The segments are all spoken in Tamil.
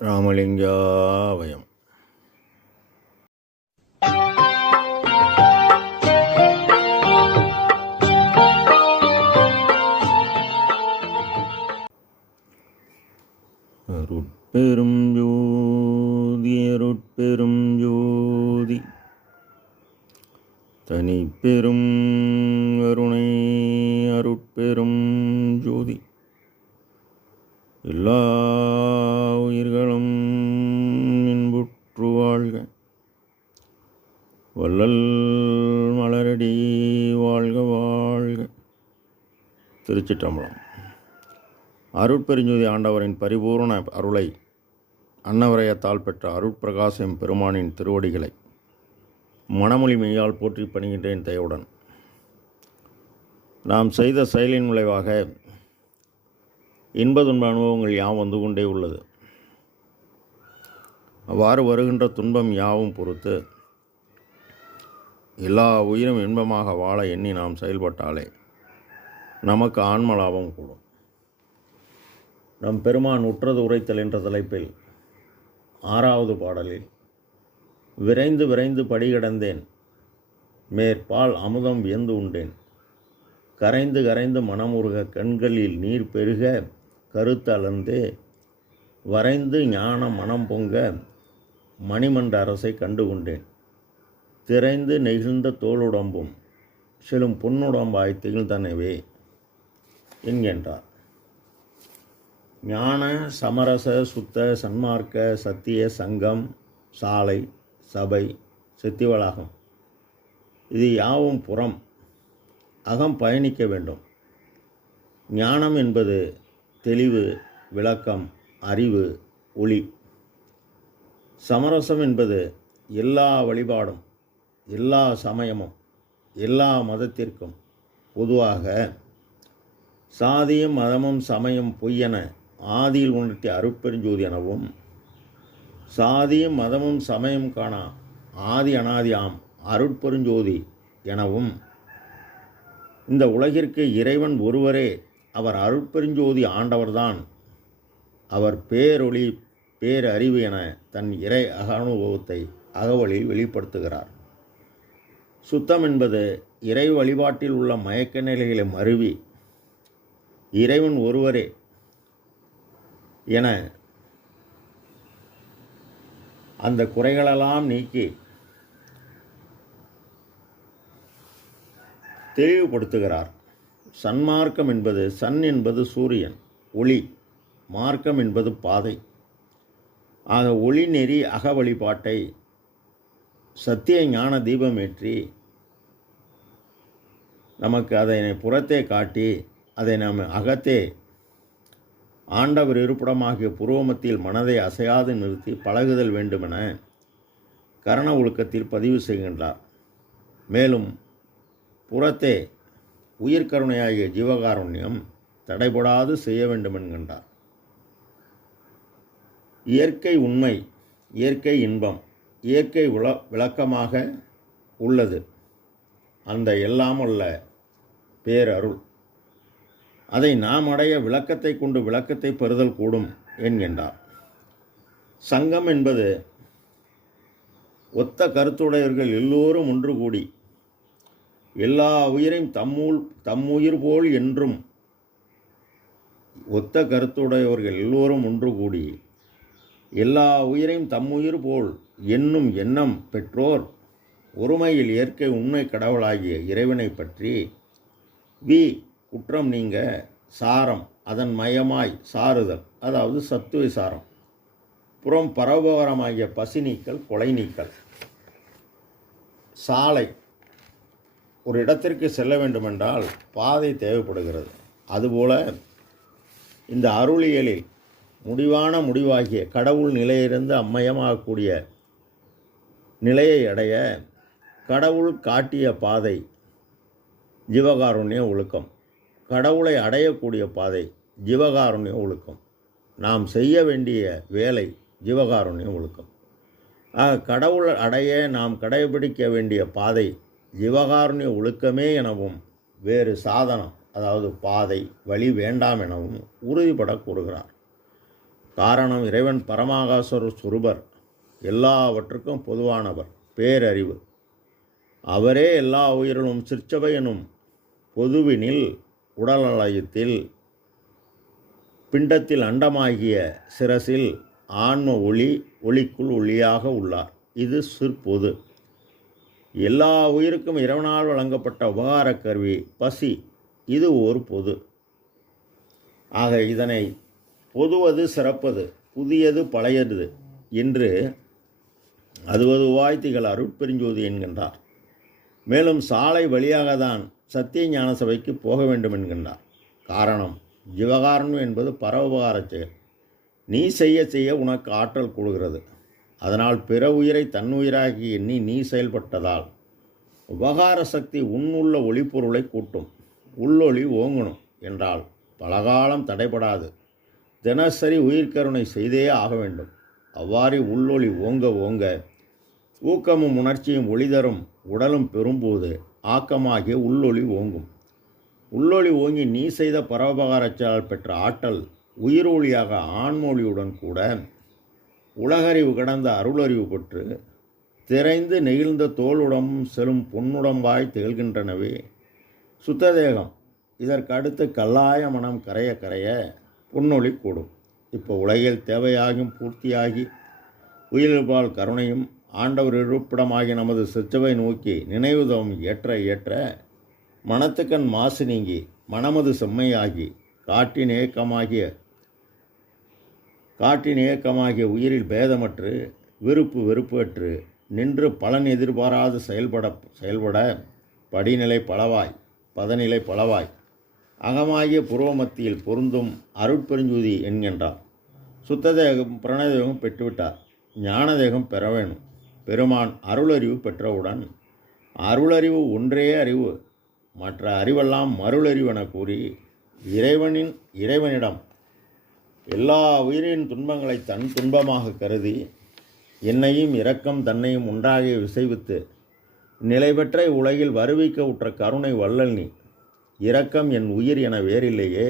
ராமலிங்காவயம். அருட்பெரும் ஜோதி அருட்பெரும் ஜோதி தனிப்பெரும் கருணை அருட்பெரும் ஜோதி எல்லா உயிர்களும் இன்புற்று வாழ்க. வள்ளல் மலரடி வாழ்க வாழ்க. திருச்சிற்றம்பலம். அருட்பெருஞ்சோதி ஆண்டவரின் பரிபூர்ண அருளை அன்னவரையத்தால் பெற்ற அருட்பிரகாசம் பெருமானின் திருவடிகளை மனமொழி மெய்யால் போற்றி பணிகின்றேன் தயவுடன். நாம் செய்த செயலின் விளைவாக இன்ப துன்ப அனுபவங்கள் யாவும் வந்து கொண்டே உள்ளது. அவ்வாறு வருகின்ற துன்பம் யாவும் பொறுத்து எல்லா உயிரும் இன்பமாக வாழ எண்ணி நாம் செயல்பட்டாலே நமக்கு ஆன்ம லாபம் கூடும். நம் பெருமான் உற்றது உரைத்தல் என்ற தலைப்பில் 6வது பாடலில் விரைந்து விரைந்து படிகடந்தேன், மேற்பால் அமுதம் வியந்து உண்டேன், கரைந்து கரைந்து மனமுருக கண்களில் நீர் பெருக கருத்து அளந்தே வரைந்து ஞான மனம் பொங்க மணிமண்ட அரசை கண்டு கொண்டேன், திரைந்து நெகிழ்ந்த தோளுடம்பும் செலும் பொன்னுடம்பாய் திகழ்ந்தனவே என்கின்றார். ஞான சமரச சுத்த சன்மார்க்க சத்திய சங்கம் சாலை சபை சித்திவளாகம் இது யாவும் புறம், அகம் பயணிக்க வேண்டும். ஞானம் என்பது தெளிவு, விளக்கம், அறிவு, ஒளி. சமரசம் என்பது எல்லா வழிபாடும், எல்லா சமயமும், எல்லா மதத்திற்கும் பொதுவாக சாதியும் மதமும் சமயம் பொய்யென ஆதியில் உணர்த்திய அருட்பெருஞ்சோதி எனவும், சாதியும் மதமும் சமயம் காணா ஆதி அனாதியாம் அருட்பெருஞ்சோதி எனவும், இந்த உலகிற்கு இறைவன் ஒருவரே, அவர் அருட்பெருஞ்சோதி ஆண்டவர்தான், அவர் பேரொளி பேரறிவு என தன் இறை அனுபவத்தை அகவலில் வெளிப்படுத்துகிறார். சுத்தம் என்பது இறை வழிபாட்டில் உள்ள மயக்க நிலைகளை மருவி இறைவன் ஒருவரே என அந்த குறைகளெல்லாம் நீக்கி தெளிவுபடுத்துகிறார். சன்மார்க்கம் என்பது, சன் என்பது சூரியன் ஒளி, மார்க்கம் என்பது பாதை. ஆக ஒளி நெறி அக வழிபாட்டை சத்திய ஞான தீபமேற்றி நமக்கு அதை புறத்தே காட்டி அதை நாம் அகத்தே ஆண்டவர் இருப்பிடமாகிய புருவமத்தில் மனதை அசையாது நிறுத்தி பழகுதல் வேண்டுமென கரண ஒழுக்கத்தில் பதிவு செய்கின்றார். மேலும் புறத்தே உயிர்கருணையாகிய ஜீவகாருண்யம் தடைபடாது செய்ய வேண்டும் என்கின்றார். இயற்கை உண்மை, இயற்கை இன்பம், இயற்கை விளக்கமாக உள்ளது அந்த எல்லாம் உள்ள பேரருள். அதை நாம் அடைய விளக்கத்தை கொண்டு விளக்கத்தை பெறுதல் கூடும் என்கின்றார். சங்கம் என்பது ஒத்த கருத்துடையவர்கள் எல்லோரும் ஒன்று கூடி எல்லா உயிரையும் தம்முயிர் போல் என்றும், ஒத்த கருத்துடையவர்கள் எல்லோரும் ஒன்று கூடி எல்லா உயிரையும் தம்முயிர் போல் என்னும் எண்ணம் பெற்றோர் ஒருமையில் இயற்கை உண்மை கடவுளாகிய இறைவனை பற்றி குற்றம் நீங்க சாரம் அதன் மயமாய் சாறுதல், அதாவது சத்துவ சாரம், புறம் பரோபகாரமாகிய பசி நீக்கல், கொலை நீக்கல். சாலை, ஒரு இடத்திற்கு செல்ல வேண்டுமென்றால் பாதை தேவைப்படுகிறது. அதுபோல இந்த அருளியலில் முடிவான முடிவாகிய கடவுள் நிலையிலிருந்து அம்மயமாகக்கூடிய நிலையை அடைய கடவுள் காட்டிய பாதை ஜீவகாருண்ய ஒழுக்கம், கடவுளை அடையக்கூடிய பாதை ஜீவகாருண்ய ஒழுக்கம், நாம் செய்ய வேண்டிய வேலை ஜீவகாருண்ய ஒழுக்கம். கடவுள் அடைய நாம் கடைபிடிக்க வேண்டிய பாதை ஜீவகாருண்ய ஒழுக்கமே எனவும் வேறு சாதனம், அதாவது பாதை வழி வேண்டாம் எனவும் உறுதிபட கூறுகிறார். காரணம், இறைவன் பரமாகாசர் சுரூபர், எல்லாவற்றுக்கும் பொதுவானவர், பேரறிவு. அவரே எல்லா உயிரிலும் சிற்சபை எனும் பொதுவினில் உடலயத்தில் பிண்டத்தில் அண்டமாகிய சிரசில் ஆன்ம ஒளி, ஒளிக்குள் ஒளியாக உள்ளார். இது சிற்பொது. எல்லா உயிருக்கும் இறைவனால் வழங்கப்பட்ட உபகார கருவி பசி. இது ஒரு பொது. ஆக இதனை பொதுவது சிறப்பது, புதியது பழையது என்று அதுவதுவாய் திகழ் அருட்பெருஞ்சோதி என்கின்றார். மேலும் சாலை வழியாக தான் சத்திய ஞான சபைக்கு போக வேண்டும் என்கின்றார். காரணம், ஜீவகாரணம் என்பது பரோபகார செயல். நீ செய்ய செய்ய உனக்கு ஆற்றல் கூடுகிறது. அதனால் பிற உயிரை தன்னுயிராகி எண்ணி நீ செயல்பட்டதால் உபகார சக்தி உன்னுள்ள ஒளிப்பொருளை கூட்டும். உள்ளொளி ஓங்கணும் என்றால் பலகாலம் தடைபடாது. தினசரி உயிர்கருணை செய்தே ஆக வேண்டும். அவ்வாறு உள்ளொளி ஓங்க ஓங்க ஊக்கமும் உணர்ச்சியும் ஒளிதரும் உடலும் பெறும்போது ஆக்கமாகிய உள்ளொளி ஓங்கும். உள்ளொளி ஓங்கி நீ செய்த பரோபகாரச்சால் பெற்ற ஆற்றல் உயிரொளியாக ஆண்மொழியுடன் கூட உலகறிவு கடந்த அருளறிவு பெற்று திரைந்து நெகிழ்ந்த தோளுடம்பும் செலும் பொன்னுடம்பாய் திகழ்கின்றனவே சுத்ததேகம். இதற்கு அடுத்து கல்லாய மனம் கரைய கரைய பொன்னொளி கூடும். இப்போ உலகில் தேவையாகும் பூர்த்தியாகி உயிர்பால் கருணையும் ஆண்டவர் இருப்பிடமாகி நமது சிற்சபை நோக்கி நினைவுதவம் ஏற்ற ஏற்ற மனத்துக்கண் மாசு நீங்கி மனமது செம்மையாகி காட்டின் ஏக்கமாகிய உயிரில் பேதமற்று விருப்பு வெறுப்பற்று நின்று பலன் எதிர்பாராது செயல்பட படிநிலை பலவாய் பதநிலை பலவாய் அகமாகிய புருவமத்தியில் பொருந்தும் அருட்பெருஞ்சோதி என்கின்றார். சுத்ததேகம் பிரணதேகம் பெற்றுவிட்டார். ஞானதேகம் பெற வேணும். பெருமான் அருளறிவு பெற்றவுடன் அருளறிவு ஒன்றே அறிவு, மற்ற அறிவெல்லாம் மருளறிவென கூறி இறைவனிடம் எல்லா உயிரின் துன்பங்களை தன் துன்பமாக கருதி என்னையும் இரக்கம் தன்னையும் ஒன்றாக விசைவித்து நிலை பெற்ற உலகில் வருவிக்க உற்ற கருணை வள்ளல் நீ. இரக்கம் என் உயிர் என வேறில்லையே,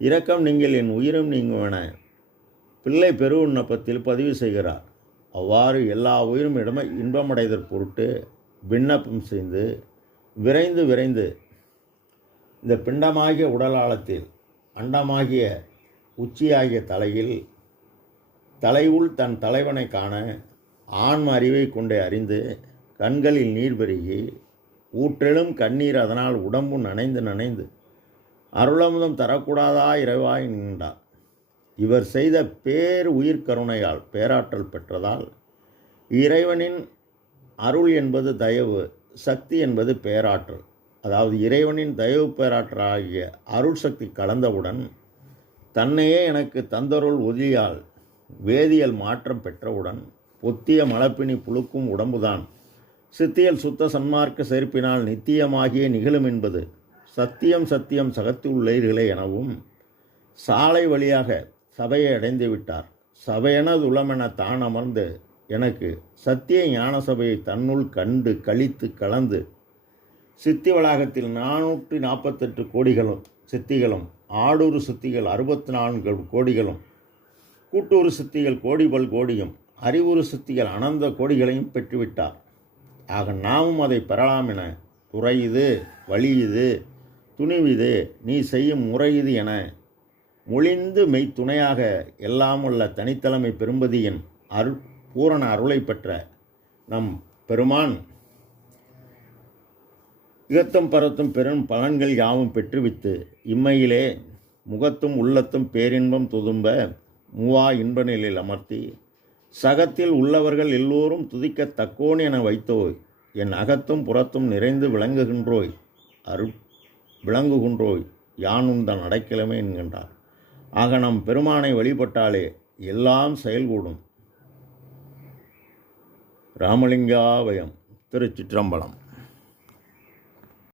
இரக்கம் நீங்கள் என் உயிரும் நீங்குவன பிள்ளை பெரு விண்ணப்பத்தில் பதிவு செய்கிறார். அவ்வாறு எல்லா உயிரும் இன்பமடைதற் பொருட்டு விண்ணப்பம் செய்து விரைந்து இந்த பிண்டமாகிய உடலாளத்தில் அண்டமாகிய உச்சியாகிய தலையுள் தன் தலைவனை காண ஆன்ம அறிவை கொண்டே அறிந்து கண்களில் நீர் பெருகி ஊற்றெழும் கண்ணீர் அதனால் உடம்பு நனைந்து அருளமுதம் தரக்கூடாதா இறைவா என்கின்றார். இவர் செய்த பேர் உயிர்கருணையால் பேராற்றல் பெற்றதால் இறைவனின் அருள் என்பது தயவு, சக்தி என்பது பேராற்றல். அதாவது இறைவனின் தயவு பேராற்றலாகிய அருள் சக்தி கலந்தவுடன் தன்னையே எனக்கு தந்தருள் ஒதியால் வேதியியல் மாற்றம் பெற்றவுடன் பொத்திய மலப்பினி புழுக்கும் உடம்புதான் சித்தியல் சுத்த சன்மார்க்க சேர்ப்பினால் நித்தியமாகிய நிகழும் என்பது சத்தியம் சகத்துள்ளீர்களே எனவும் சாலை வழியாக சபையை அடைந்து விட்டார். சபையெனது உளமென தான் அமர்ந்து எனக்கு சத்திய ஞான சபையை தன்னுள் கண்டு கழித்து கலந்து சித்தி வளாகத்தில் 448 கோடிகளும் சித்திகளும் ஆடூறு சித்திகள் 64 கோடிகளும் கூட்டூறு சித்திகள் கோடிபல் கோடியும் அறிவுறு சித்திகள் அனந்த கோடிகளையும் பெற்றுவிட்டார். ஆக நாமும் அதை பெறலாம் என துறை இது, வழி இது, துணிவிது, நீ செய்யும் முறை இது என மொழிந்து மெய்த்துணையாக எல்லாம் உள்ள தனித்தலைமை பெரும்பதியின் பூரண அருளை பெற்ற நம் பெருமான் இகத்தும் பரத்தும் பெரும் பலன்கள் யாவும் பெற்றுவித்து இம்மையிலே முகத்தும் உள்ளத்தும் பேரின்பம் துதும்ப மூவா இன்ப நிலையில் அமர்த்தி சகத்தில் உள்ளவர்கள் எல்லோரும் துதிக்க தக்கோன் என வைத்தோய் என் அகத்தும் புறத்தும் நிறைந்து விளங்குகின்றோய் யானுந்தன் அடைக்கலமே என்கின்றார். ஆக நம் பெருமானை வழிபட்டாலே எல்லாம் செயல்கூடும். ராமலிங்காபயம். திருச்சிற்றம்பலம்.